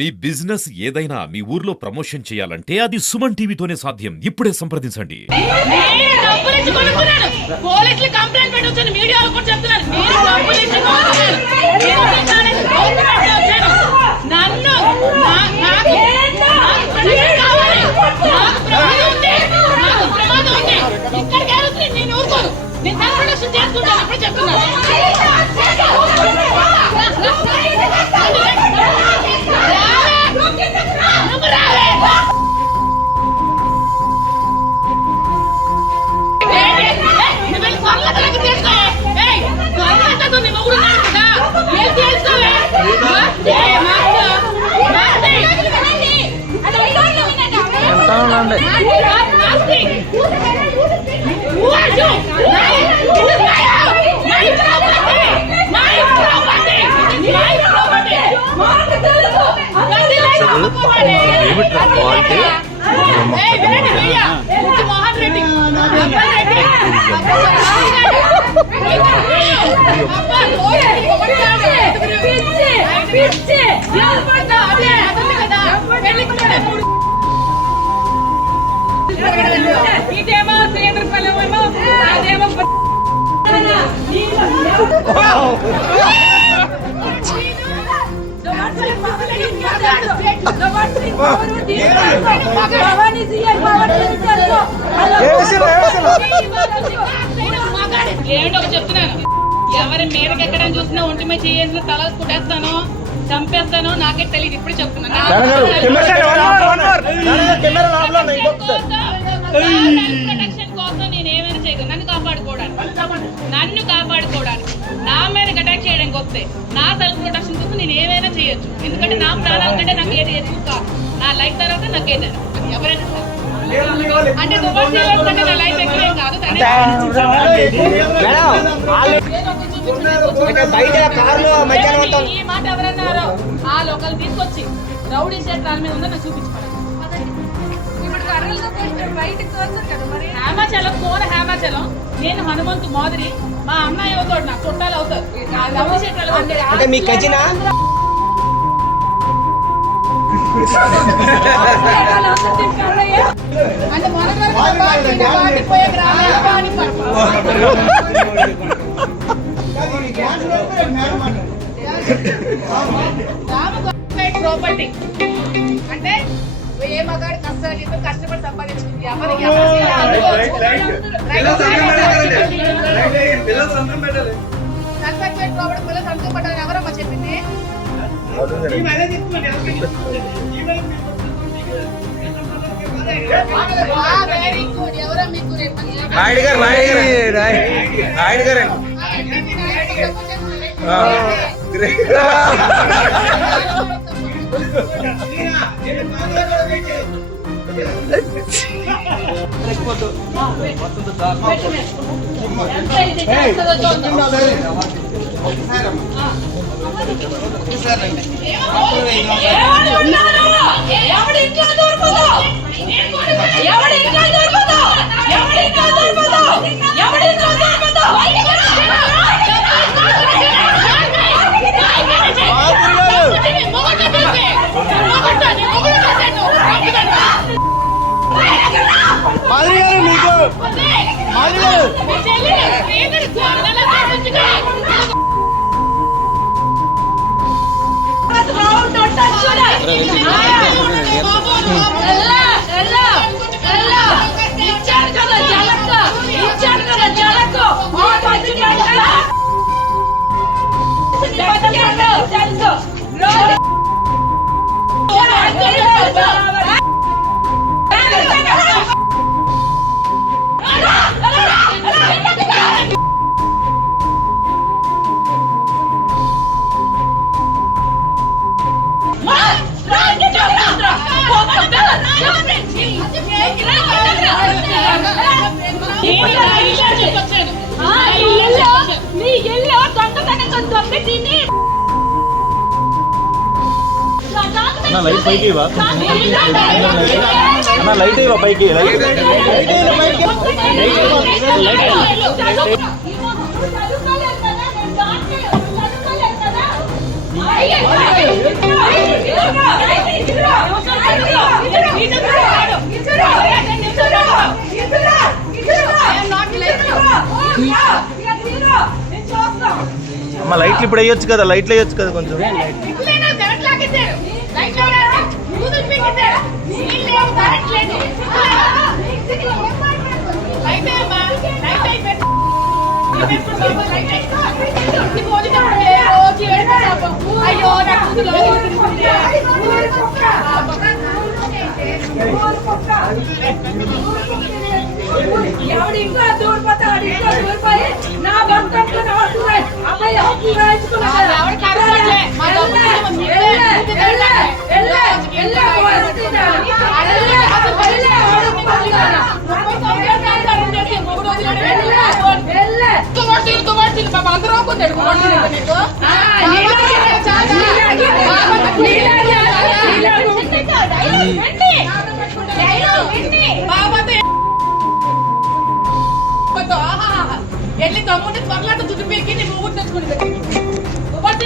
మీ business ఏదైనా మీ ఊర్లో promotion చేయాలంటే అది సుమన్ టీవీతోనే సాధ్యం. ఇప్పుడే సంప్రదించండి. పోలీసులు కంప్లైంట్ పెట్టొచ్చాను, మీడియాలో కూడా చెప్తున్నాను. నేను ఊరుకోను, నేను ప్రొడక్షన్ చేసుకుంటాను. అప్పుడు చెప్తున్నాను. మోహన్ రెడ్డి ఇదేమో శ్రీధర్పల్లెమో అదేమో ఏంటో చెప్తున్నాను. ఎవరి మీదకి ఎక్కడ చూసినా ఒంటి మీద చేసిన తల కుట్టేస్తాను, చంపేస్తాను, నాకే తెలియదు. ఇప్పుడు చెప్తున్నాను. ప్రొటెక్షన్ కోసం నేను ఏమైనా చేయగలను. నన్ను కాపాడుకోవడానికి నా మీద అటాక్ చేయడానికి వస్తే నా సెల్ఫ్ ప్రొటెక్షన్ కోసం నేను ఏమైనా చేయొచ్చు. ఎందుకంటే నా ప్రాణాల కంటే నాకు ఏది ఎక్కువ కాదు. నా లైఫ్ తర్వాత నాకు ఏదైనా ఎవరైనా అంటే నా లైఫ్ ఎక్కువ కాదు. ఈ మాట ఎవరన్నారో ఆ లోకల్ తీసుకొచ్చి రౌడీ షర్ట్ రాని మీద ఉందో నాకు చూపించుకోవాలి. హేమాచలం కోన హేమాచలం, నేను హనుమంతు మాదిరి, మా అన్నయ్య అవుతాడు, నాకు చుట్టాలు అవుతారు. రౌడీ షర్ట్ మీ కజినా అంటే మొదటి ప్రాపర్టీ అంటే ఏ మగాడి కష్టపడి సంపాదించుకుంది. కన్స్ట్రక్షన్ ప్రాపర్టీ పిల్లలు సంతకం పెట్టాలని ఎవరమ్మా చెప్పింది? Very good. ఎవరో మీకు లైట్ పైకి లైట్ పైకి అమ్మ లైట్లు ఇప్పుడు వేయొచ్చు కదా, లైట్లు వేయొచ్చు కదా కొంచెం. అయ్యో ఎవడి ఇంకా దూరిపోతాడు, ఇంకా దూరిపోయి నా భర్త అబ్బాయి అందరూ ఎల్లి తమ్ముడిని త్వరలాట చుట్టూ పీకి నీ మొగ్గు తెచ్చుకుని దగ్గరికి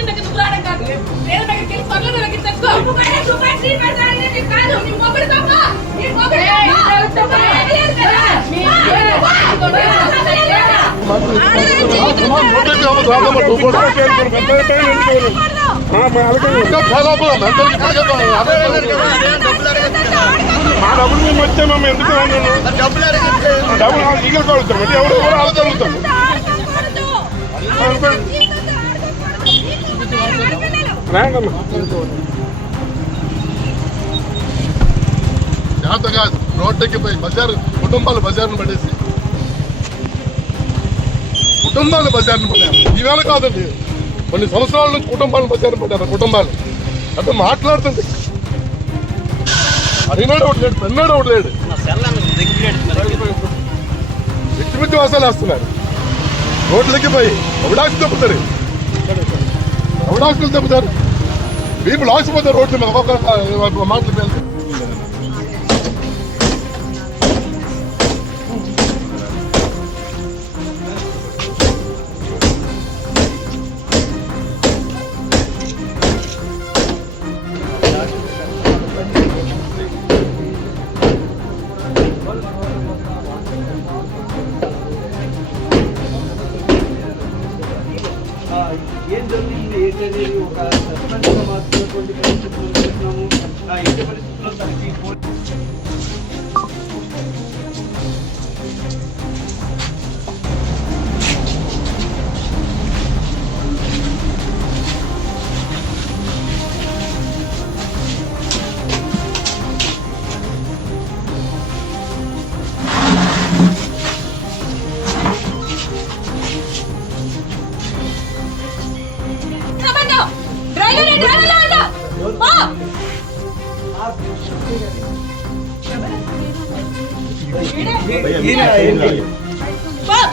దగ్గర నువ్వు రావడం కాదు, వేరే దగ్గరికి వెళ్ళి త్వరలో దగ్గర తెచ్చుకో. మా డబ్బులు మేము వచ్చామమ్మ, ఎందుకు డబ్బులు ఈగలు కలుగుతామండి, ఎవరు వాళ్ళు జరుగుతాం. జాత కాదు, రోడ్డుకి పోయి బజారు కుటుంబాలు బజార్ను పడేసి బజార్ను పడ్డారు. ఈవేళ కాదండి, కొన్ని సంవత్సరాల నుంచి కుటుంబాలను బజార్ను పడ్డారు. కుటుంబాలు అంటే మాట్లాడుతుంది, అడిగినాడు ఒకటి లేడు, పెన్నాడు ఒకటి లేడు, వ్యక్తిమిత్తి వాసాలు వేస్తున్నారు. రోడ్లకి పోయి అవడాకులు తప్పుతారు, అవడాకులు తప్పుతారు, వీపు లాసిపోతారు రోడ్ల మీద ఒక్కొక్క మాటలు పేరు. ఏం జరిగింది ఏంటనేది ఒక సస్పెన్స్గా మార్చుకున్నటువంటి పరిస్థితులు చూస్తున్నాము. ఎట్టి పరిస్థితుల్లో తనకి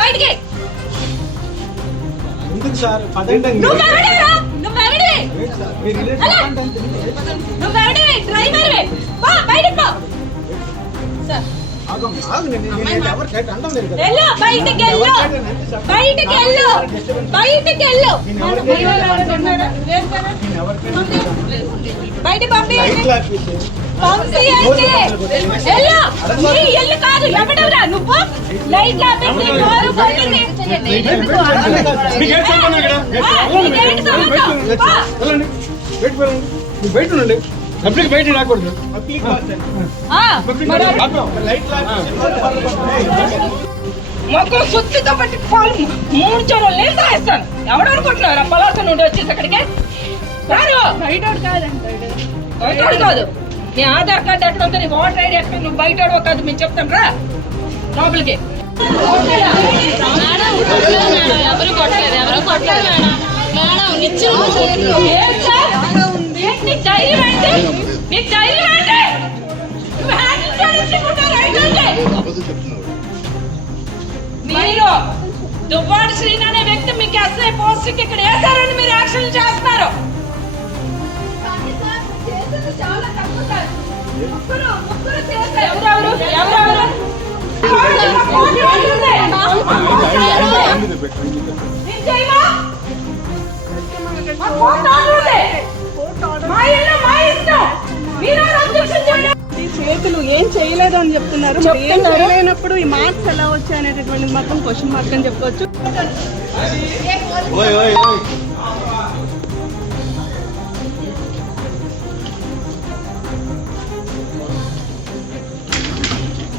బయటికి ఎందుకు సార్ పదండి బయట ఎల్లు కాదు, ఎవడెవరా నువ్వు? లైట్ బయట ఉండండి, పబ్లిక్ బయట రాకూడదు. మొక్కలు సుత్తితో పట్టి పాలు 3 చెరువులు నీళ్ళు తాగిస్తాను. ఎవడు అనుకుంటున్నారా పలాస నుండి వచ్చేసి అక్కడికి రారు. బయట కాదు, నీ ఆధార్ కార్డు ఎక్కడ ఉందో, నీ ఓటర్ ఐడి ఎక్కడ, నువ్వు బయట కాదు, మేము చెప్తాం రా లోపలికి. ఎవరు కొట్టలేదు, ఎవరు కొట్టలేదు మేడం. నీకు ధైర్యం ఏంటి? నీకు ధైర్యం ఏంటి? నువ్వు హ్యాండిల్ మీరు దువ్వాడు శ్రీని అనే వ్యక్తి మీకు ఎస్ఐ పోస్ట్ ఇక్కడ వేసారని మీరు యాక్షన్ చేస్తున్నారు. మా కోర్టు ఆర్డర్ ఉంది. మా ఇల్లు మా ఇష్టం. మీరు అబ్జెక్షన్ చేయండి. ఈ చేతులు ఏం చేయలేదు అని చెప్తున్నారు. మరి ఏం చేయలేనప్పుడు ఈ మార్క్స్ ఎలా వచ్చాయి అనేటటువంటి మాత్రం క్వశ్చన్ మార్క్ అని చెప్పొచ్చు. ఓయ్ ఓయ్ ఓయ్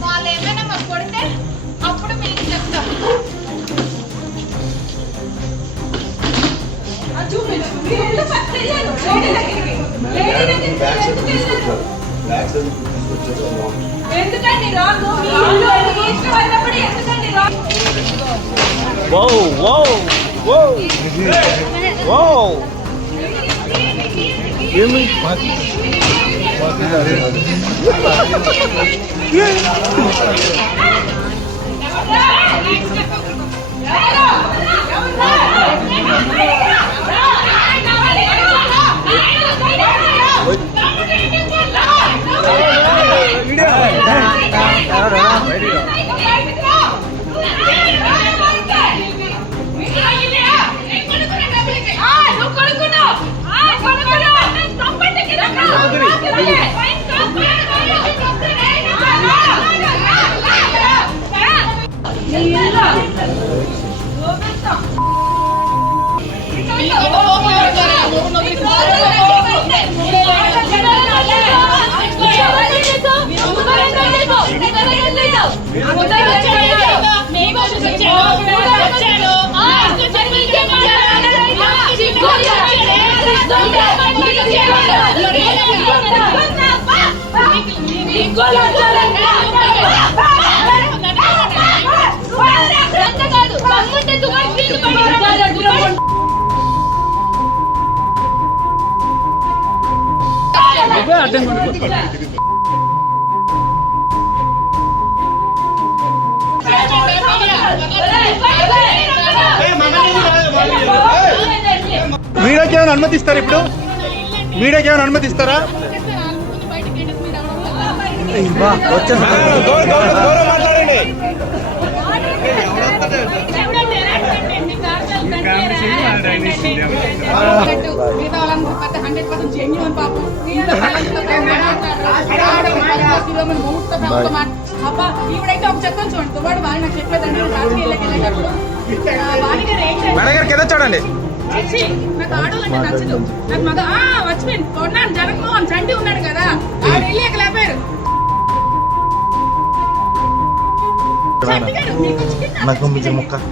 వాళ్ళు ఏమైనా మాకు కొడితే అప్పుడు మీకు చెప్తాం. అది చూపించు. మీరు ఎందుకు ఫస్ట్ వెళ్ళారు? లేడీ దగ్గరికి. లేడీ దగ్గరికి ఎందుకు వెళ్ళారు? ఎందుకండి రాంగు? మీ ఇల్లు మీ ఇష్టం అయినప్పుడు ఎందుకండి రాంగు? వో వో వో వో ఏమి మీడియాకి ఏమైనా అనుమతిస్తారు? ఇప్పుడు మీడియాకి ఏమైనా అనుమతిస్తారా? మాట్లాడండి. ఈవిడైతే ఒక చెప్తాను చూడండి. వాడు వాడిని నాకు చెప్పేదండి వెళ్ళేటప్పుడు మేడం గారికి ఏదో చూడండి. నాకు ఆడోళ్ళంటే నచ్చదు. నాకు మగ వచ్చిపోయింది కొన్నాను. జగన్మోహన్ చంటి ఉన్నాడు కదా, ఆవిడ వెళ్ళి అక్కడ లేపారు.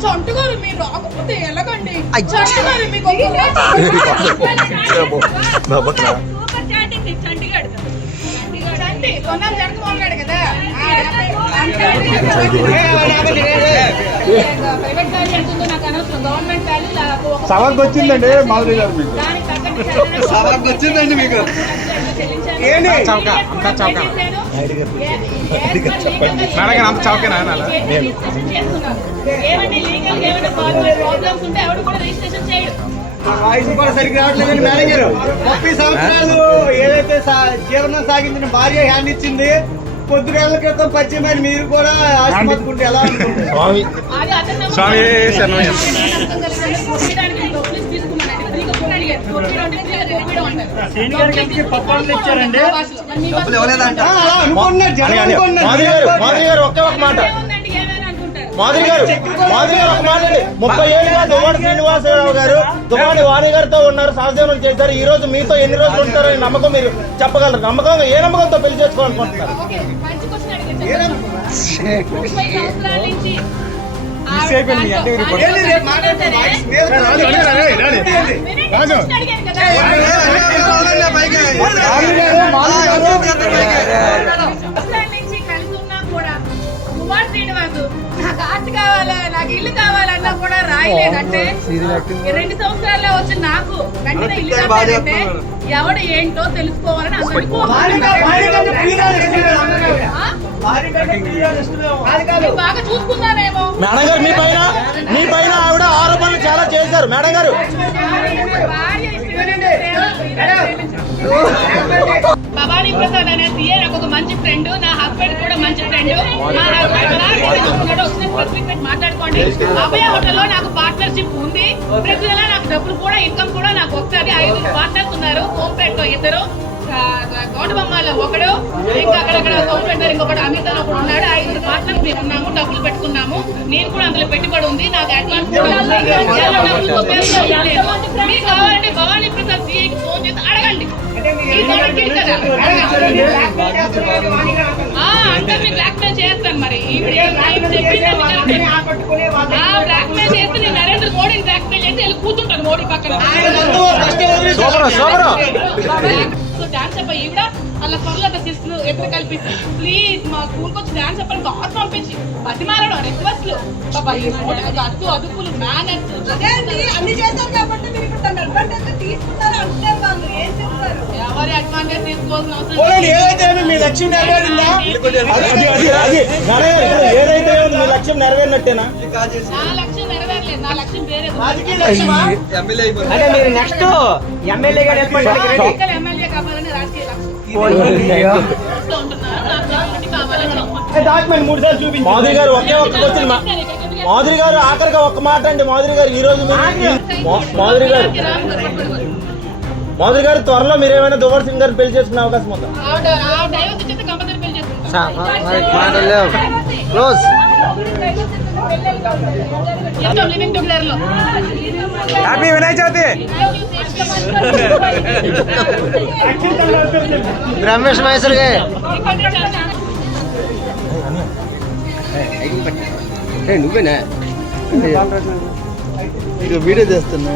చంటుగారు మీరు రాకపోతే ఎలాగండి? చంటుగారు మీకు చంటిగాడు చంటి కొన్నాను జగన్మోహన్ గారు కదా, ప్రైవేట్ గాడి ఎంతుందో నాకు అనవసరం. గవర్నమెంట్ వాల్యూ సవాల్కి వచ్చిందండి మాధురి గారు మీకు. దానికి తగ్గట్టు సవాల్కి వచ్చిందండి మీకు. వాయిస్ కూడా సరిగ్గా రావట్లేదండి మేడం గారు. 30 సంవత్సరాలు ఏదైతే జీవనం సాగించిన భార్య హ్యాండ్ ఇచ్చింది, కొద్దివేళ్ల క్రితం పరిచయమైన మీరు కూడా ఆశపడుకుంటే ఎలా అనుకుంటారు? మాధురి గారు ఒక మాట అండి. 30 ఏళ్ళుగా దువ్వాడి శ్రీనివాసరావు గారు దువ్వాడి వాణి గారితో ఉన్నారు, సహజీవనం చేశారు. ఈ రోజు మీతో ఎన్ని రోజులు ఉంటారని నమ్మకం మీరు చెప్పగలరు? నమ్మకంగా ఏ నమ్మకంతో పెళ్లి చేసుకోవాలనుకుంటున్నారు? శ్రీనివాసు నాకు ఆస్తి కావాలా, నాకు ఇల్లు కావాలన్నా కూడా రాయలేదంటే 2 సంవత్సరాల్లో వచ్చి నాకు వెంటనే ఇల్లు కావాలంటే ఎవడు ఏంటో తెలుసుకోవాలని అందరికీ బాగా చూసుకున్నానేమో. మేడం గారు మీ పైన ఆవిడ ఆరోపణలు చాలా చేశారు. మేడం గారు భార్య ఇష్టం భవానీ ప్రసాద్ అనే సీఏ నాకు ఒక మంచి ఫ్రెండ్, నా హస్బెండ్ కూడా మంచి ఫ్రెండ్. మా హస్బెండ్ వచ్చిన స్పెసిఫిక్ మాట్లాడుకోండి. అభయ హోటల్లో నాకు పార్ట్నర్షిప్ ఉంది. ప్రతి నెల నాకు డబ్బులు కూడా ఇన్కమ్ కూడా నాకు వస్తుంది. 5 పార్ట్నర్స్ ఉన్నారు. హోంపేట్ లో 2, గౌడబొమ్మలో 1, ఇంకా అక్కడక్కడ సోమపేట ఇంకొకటి అమిత ఒకడు ఉన్నాడు. 5 పార్ట్నర్స్ మేము ఉన్నాము. డబ్బులు పెట్టుకున్నాము. నేను కూడా అందులో పెట్టుబడి ఉంది. నాకు అడ్వాన్స్ కూడా ఉంది. మీకు కావాలంటే భవానీ ప్రసాద్ సీఐకి ఫోన్ చేసి అడగండి. అందరినీ బ్లాక్ మెయిల్ చేస్తాను. మరి బ్లాక్ మెయిల్ చేసి నేను నరేంద్ర మోడీని బ్లాక్ మెయిల్ చేసి వెళ్ళి కూర్చుంటాను మోడీ పక్కన. సో డాన్స్ చెప్ప ఈవిడ అలా త్వరలో సిస్లు ఎప్పుడు కల్పిస్తే ప్లీజ్ మా స్కూల్కి వచ్చి డాన్స్ చెప్పని కాల్ పంపించి బతిమాలడం రిక్వెస్ట్లు అదుపులు మేనర్స్ అన్ని చేశారు కాబట్టి మీరు ఇప్పుడు దాని అడ్వాంటేజ్ తీసుకున్నారు అంటే వాళ్ళు ఏం చెప్తారు? ఎవరి అడ్వాంటేజ్ తీసుకోవాల్సిన అవసరం పోనీ ఏదైతే మీ లక్ష్యం నెరవేరిందా? ఏదైతే ఉంది, మీ లక్ష్యం నెరవేరినట్టేనా? నా లక్ష్యం నెరవేరలేదు. నా లక్ష్యం వేరే. రాజకీయ లక్ష్యమా? అంటే మీరు నెక్స్ట్ ఎమ్మెల్యేగా ఎమ్మెల్యే కావాలని రాజకీయ లక్ష్యం ఉంటున్నారు. నాకు కావాలని చెప్పండి. డాక్యుమెంట్ 3 సార్లు చూపించి మాధురి గారు ఒకే ఒక్క క్వశ్చన్. మాధురి గారు ఆఖరిగా ఒక్క మాట అండి. మాధురి గారు ఈ రోజు మాధురి గారు త్వరలో మీరు ఏమైనా దువ్వాడ సింగ్ గారు పెళ్లి చేసుకునే అవకాశం ఉందా? హ్యాపీ వినాయక చవితి. రమేష్ మహేశ్వర్ గారు నువ్వేనా వీడియో చేస్తున్నా.